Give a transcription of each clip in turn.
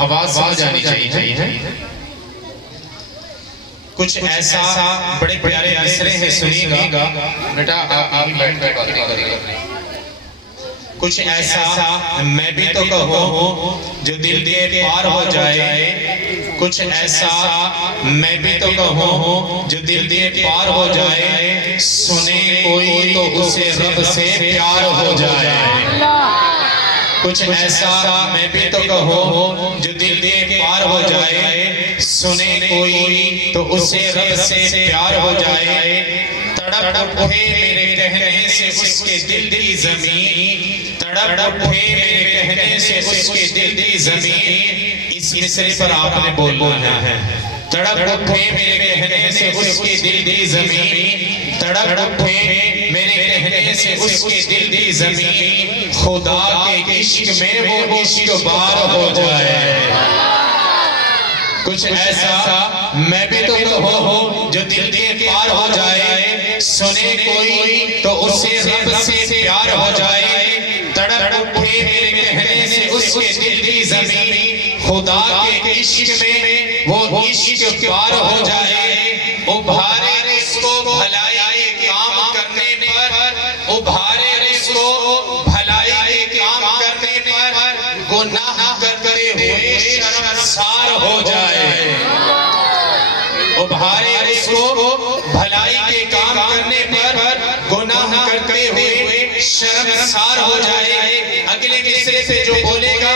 آواز سمجھ آنی چاہیے. کچھ ایسا بڑے پیارے مصرے ہیں سنیے گا. بیٹا آپ بیٹھ کر باتیں کریں. کچھ ایسا میں بھی تو کہوں جو دل کے پار ہو جائے. کچھ ایسا میں بھی تو کہوں جو دل کے پار ہو جائے. سنے کوئی تو اسے رب سے پیار ہو جائے. کچھ ایسا میں بھی تو کہوں جو دل کے پار ہو جائے. سنے کوئی تو اسے رب سے پیار ہو جائے. تڑپ اٹھے میرے کہنے سے اس کے دل کی زمین. تڑپ اٹھے میرے کہنے سے اس کے دل کی زمین. اس مصرے پر آپ نے بولنا ہے. تڑپ اٹھے میرے کہنے سے اس کے دل کی زمین. تڑپ اٹھے میرے کہنے سے اس کے دل کی زمین. خدا کے عشق میں وہ عشق بار ہو جائے. کچھ ایسا میں بھی تو کہوں جو دل کے پار ہو جائے. سنے کوئی تو اسے رب سے پیار ہو جائے. تڑپ اٹھے میرے کہنے سے اس کے دل کی زمین. خدا کے عشق میں وہ عشق پار ہو جائے. ابھارے رزق کو بھلائی کے کام کرنے پر. ابھارے رزق کو بھلائی کے کام کرنے پر. گناہ کرتے ہوئے شرمسار ہو جائے. ابھارے رزق کو بھلائی کے کام کرنے پر. گناہ کرتے ہوئے شرمسار ہو جائے. اگلے مصرے سے جو بولے گا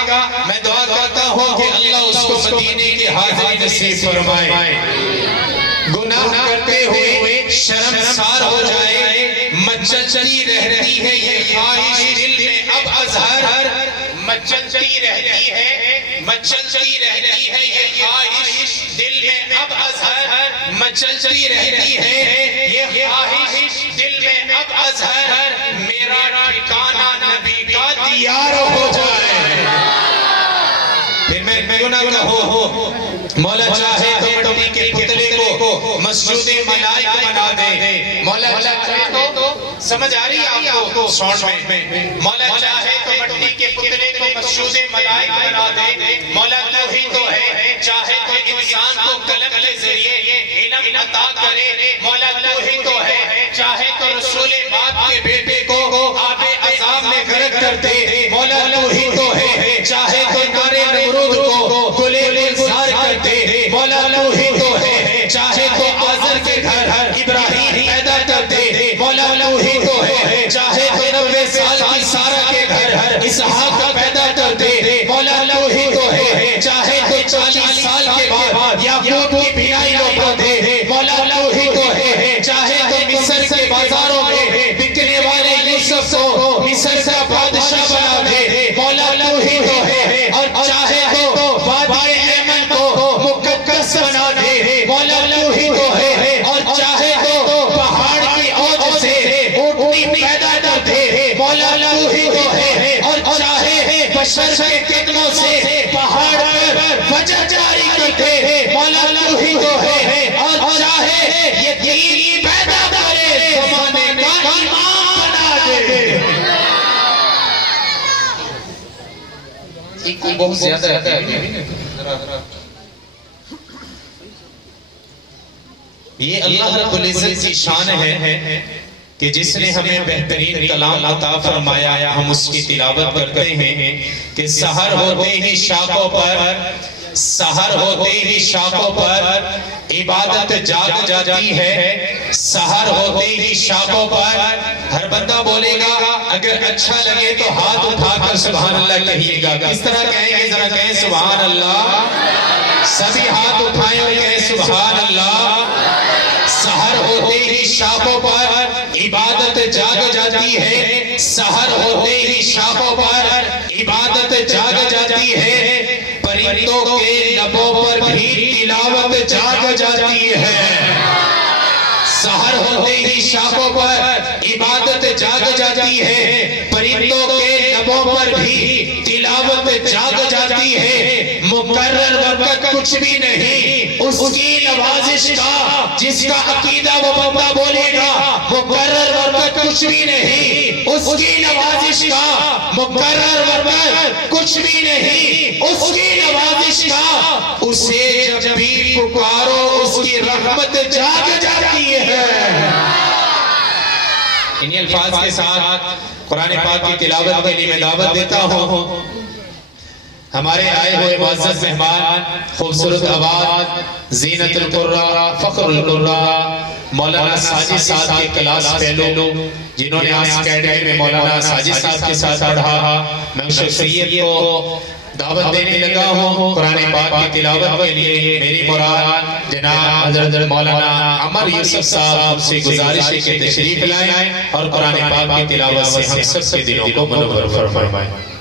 میں دعا کرتا ہوں کہ اللہ اس کو مدینے کی حاضری نصیب فرمائے. گناہ کرتے ہوئے شرمسار ہو جائے. مچلتی رہتی ہے یہ خواہش دل میں اب اظہر. مچلتی رہتی ہے یہ خواہش دل میں اب اظہر. مچلتی رہتی ہے یہ خواہش دل میں اب اظہر. میرا ٹھکانہ نبی کا دیار ہو جائے. پھر میں کیوں نہ کہوں مولا چاہے تو مٹی کے پتلے کو مسجد ملائک بنا دے. مولا چاہے تو سمجھ آ رہی ہے آپ کو ساؤنڈ میں. مولا چاہے تو مٹی کے پتلے کو مسجد ملائک بنا دے. مولا تو ہی تو ہے چاہے تو انسان کو قلم کے ذریعے علم عطا کرے. مولا تو ہی تو ہے چاہے تو رسول باپ کے بیٹے کو آب عذاب میں غرق کر دے. مولا تو ہی تو ہے چاہے تو نارے نمرود کو گلے گلزار کر دے. مولا تو ہی تو ہے چاہے تو آزر کے گھر ابراہیم پیدا کر دے. مولا تو ہی تو ہے چاہے تو 90 سال کی سارہ کے گھر اسحاق کا پیدا کر دے. مولا تو ہی تو ہے چاہے تو 40 سال کے بعد یعقوب کی بینائی لوٹا دے. مولا تو ہی تو ہے چاہے تو مصر کے بازاروں میں بکنے والے یوسف کو مصر کا بادشاہ بنا دے. مولا تو ہی تو ہے اور چاہے تو وادی ایمن کو مقدس بنا دے. مولا تو ہی تو ہے اور چاہے تو پہاڑ کی اوج سے اونٹنی پیدا کر دے. مولا تو ہی تو ہے اور چاہے بشر کے قدموں سے پہاڑ پر فجر جاری کر دے. مولا تو ہی تو ہے اور چاہے یہ دین پیدا کرے زمانے کا ایمان بنا دے. ایک بہت زیادہ ہے. یہ اللہ رب العزت کی شان ہے کہ جس نے ہمیں بہترین کلام عطا فرمایا. ہم اس کی تلاوت کرتے ہیں کہ سحر ہوتے ہی شاخوں پر عبادت جاگ جاتی ہے. سحر ہوتے ہی شاخوں پر. ہر بندہ بولے گا اگر اچھا لگے تو ہاتھ اٹھا کر سبحان اللہ کہیے گا. کس طرح کہیں گے ذرا کہیں سبحان اللہ. سبھی ہاتھ اٹھائیں اور کہیں سبحان اللہ. سحر ہوتے ہی شاخوں پر عبادت جاگ جاتی ہے. سحر ہوتے ہی شاخوں پر عبادت جاگ جاتی ہے. پرندوں کے لبوں پر بھی تلاوت جاگ جاتی ہے. سحر ہوتے ہی شاخوں پر عبادت جاگ جاتی ہے. پرندوں کے لبوں پر بھی تلاوت جاگ جاتی ہے. مقرر وقت کچھ بھی نہیں اس کی نوازش کا. جس کا عقیدہ وہ بندہ بولے گا مقرر وقت کچھ بھی نہیں اس کی نوازش کا. مقرر وقت کچھ بھی نہیں اس کی نوازش اسے جب بھی پکارو اس کی رحمت جاگ جاتی ہے۔ انہی الفاظ کے ساتھ قرآن پاک کی تلاوت کے لیے میں دعوت دیتا ہوں ہمارے آئے ہوئے معزز مہمان، خوبصورت آواز، زینت القرآ، فخر القرآ، مولانا ساجد صاحب کے کلاس فیلو جنہوں نے آج اکیڈمی میں مولانا ساجد صاحب کے ساتھ پڑھا، میں اس شخصیت کو دعوت دینے لگا ہوں قرآن پاک کی تلاوت کے لیے۔ میری مراد جناب حضرت مولانا عمر یوسف صاحب سے گزارش ہے کہ تشریف لائیں اور قرآن پاک کی تلاوت سے ہم سب کے دلوں کو منور فرمائیں۔